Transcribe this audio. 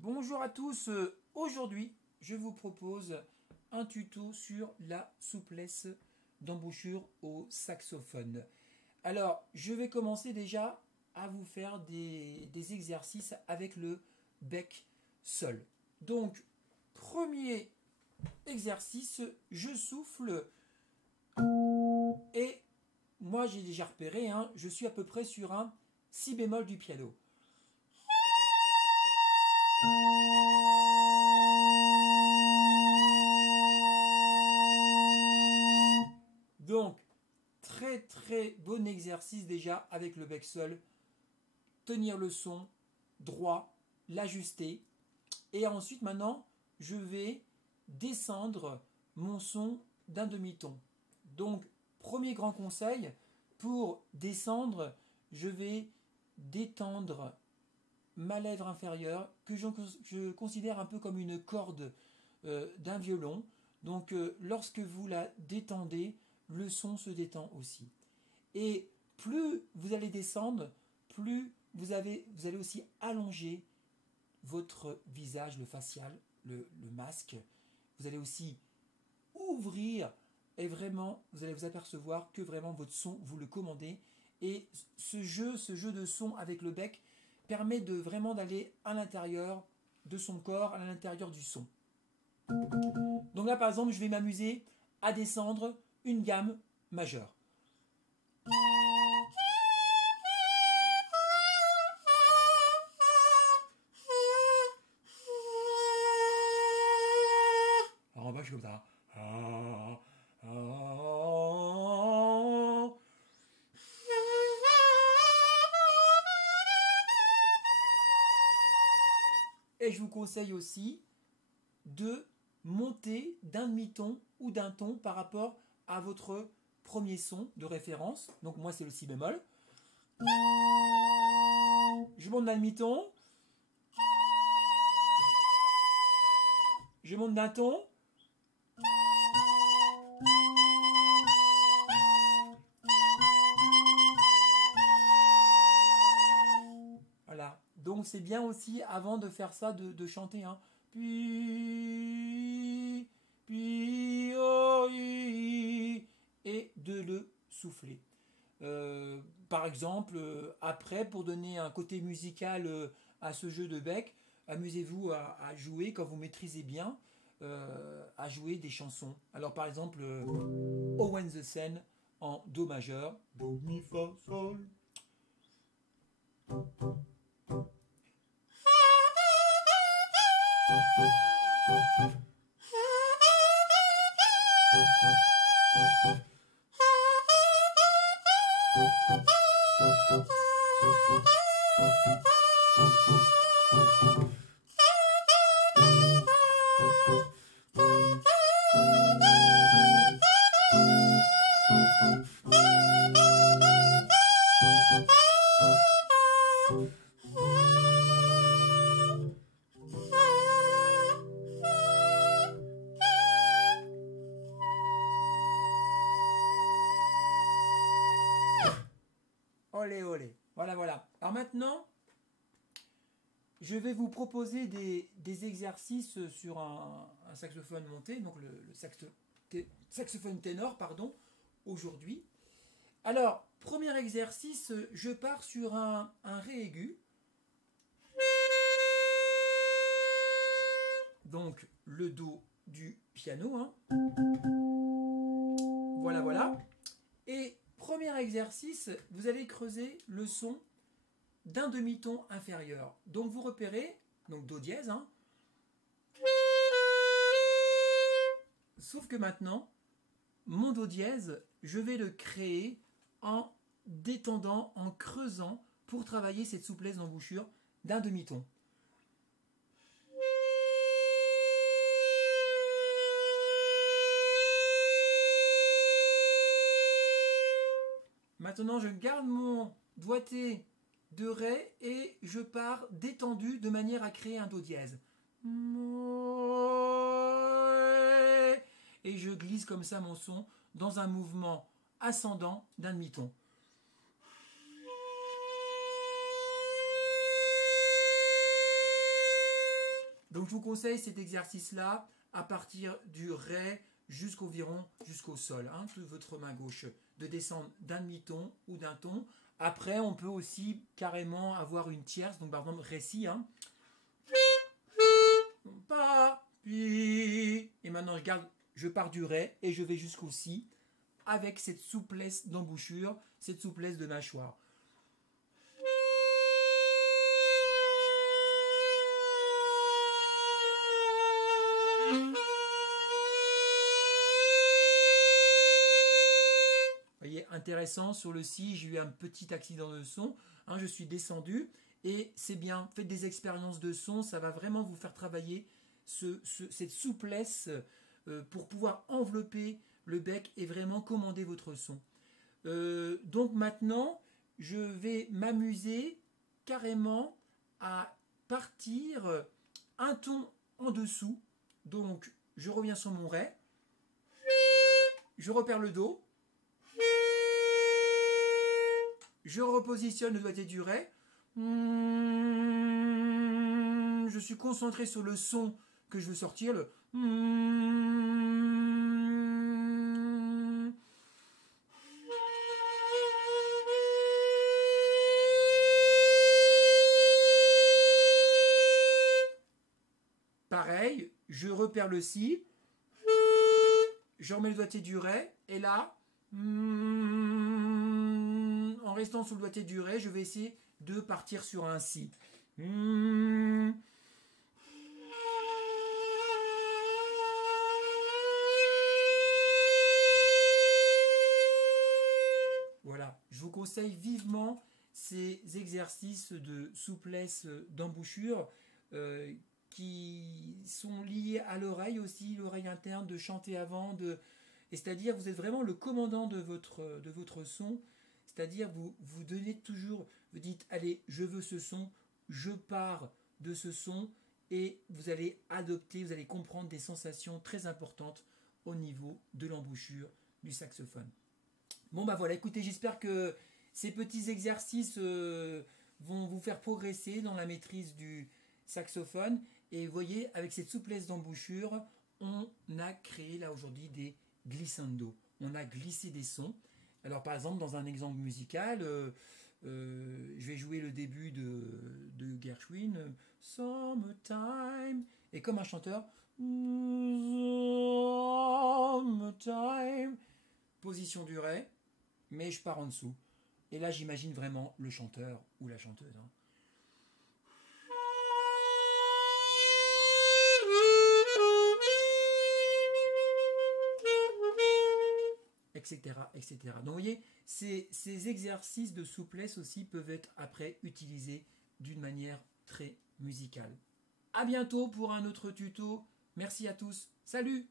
Bonjour à tous, aujourd'hui je vous propose un tuto sur la souplesse d'embouchure au saxophone. Alors je vais commencer déjà à vous faire des exercices avec le bec seul. Donc premier exercice, je souffle et moi j'ai déjà repéré, je suis à peu près sur un si bémol du piano. Donc, très bon exercice déjà avec le bec seul. Tenir le son droit, l'ajuster. Et ensuite, maintenant, je vais descendre mon son d'un demi-ton. Donc, premier grand conseil, pour descendre, je vais détendre ma lèvre inférieure, que je considère un peu comme une corde d'un violon. Donc, lorsque vous la détendez, le son se détend aussi. Et plus vous allez descendre, plus vous allez aussi allonger votre visage, le facial, le masque. Vous allez aussi ouvrir et vraiment, vous allez vous apercevoir que vraiment votre son, vous le commandez. Et ce jeu de son avec le bec permet de vraiment d'aller à l'intérieur de son corps, à l'intérieur du son. Donc là, par exemple, je vais m'amuser à descendre une gamme majeure. Alors en bas, je suis comme ça. Et je vous conseille aussi de monter d'un demi-ton ou d'un ton par rapport à votre premier son de référence. Donc moi c'est le si bémol. Je monte d'un demi-ton. Je monte d'un ton. Voilà. Donc c'est bien aussi avant de faire ça de chanter. Puis, oh, et de le souffler. Par exemple, après, pour donner un côté musical à ce jeu de bec, amusez-vous à jouer quand vous maîtrisez bien, à jouer des chansons. Alors par exemple, Owen the Seine en Do majeur, Do mi fa sol. Olé, olé. Voilà, voilà. Alors maintenant, je vais vous proposer des exercices sur un saxophone monté, donc le saxophone ténor, pardon, aujourd'hui. Alors, premier exercice, je pars sur un ré aigu. Donc, le do du piano. Voilà, voilà. Et premier exercice, vous allez creuser le son d'un demi-ton inférieur. Donc vous repérez, donc do dièse. Sauf que maintenant, mon do dièse, je vais le créer en détendant, en creusant pour travailler cette souplesse d'embouchure d'un demi-ton. Maintenant, je garde mon doigté de ré et je pars détendu de manière à créer un do dièse. Et je glisse comme ça mon son dans un mouvement ascendant d'un demi-ton. Donc je vous conseille cet exercice-là à partir du Ré jusqu'au sol, hein, toute votre main gauche, de descendre d'un demi-ton ou d'un ton. Après, on peut aussi carrément avoir une tierce, donc par exemple Ré-Si, hein. Pa, puis, et maintenant je pars du Ré et je vais jusqu'au Si avec cette souplesse d'embouchure, cette souplesse de mâchoire. Voyez, intéressant, sur le Si, j'ai eu un petit accident de son, hein, je suis descendu, et c'est bien, faites des expériences de son, ça va vraiment vous faire travailler cette souplesse pour pouvoir envelopper le bec et vraiment commander votre son. Donc maintenant, je vais m'amuser carrément à partir un ton en dessous, donc je reviens sur mon Ré, je repère le Do, je repositionne le doigté du Ré. Je suis concentré sur le son que je veux sortir. Le pareil, je repère le Si. Je remets le doigté du Ré. Et là, en restant sur le doigté du Ré, je vais essayer de partir sur un Si. Voilà, je vous conseille vivement ces exercices de souplesse d'embouchure qui sont liés à l'oreille aussi, l'oreille interne, de chanter avant, et c'est-à-dire vous êtes vraiment le commandant de votre son, c'est-à-dire vous donnez toujours, vous dites allez, je veux ce son, je pars de ce son, et vous allez adopter, vous allez comprendre des sensations très importantes au niveau de l'embouchure du saxophone. Bon bah voilà, écoutez, j'espère que ces petits exercices vont vous faire progresser dans la maîtrise du saxophone. Et vous voyez, avec cette souplesse d'embouchure, on a créé là aujourd'hui des glissando. On a glissé des sons. Alors par exemple, dans un exemple musical, je vais jouer le début de Gershwin, Summertime, et comme un chanteur, Summertime, position du Ré, mais je pars en dessous. Et là, j'imagine vraiment le chanteur ou la chanteuse. Hein. Etc., etc. Donc, vous voyez, ces exercices de souplesse aussi peuvent être après utilisés d'une manière très musicale. À bientôt pour un autre tuto. Merci à tous. Salut!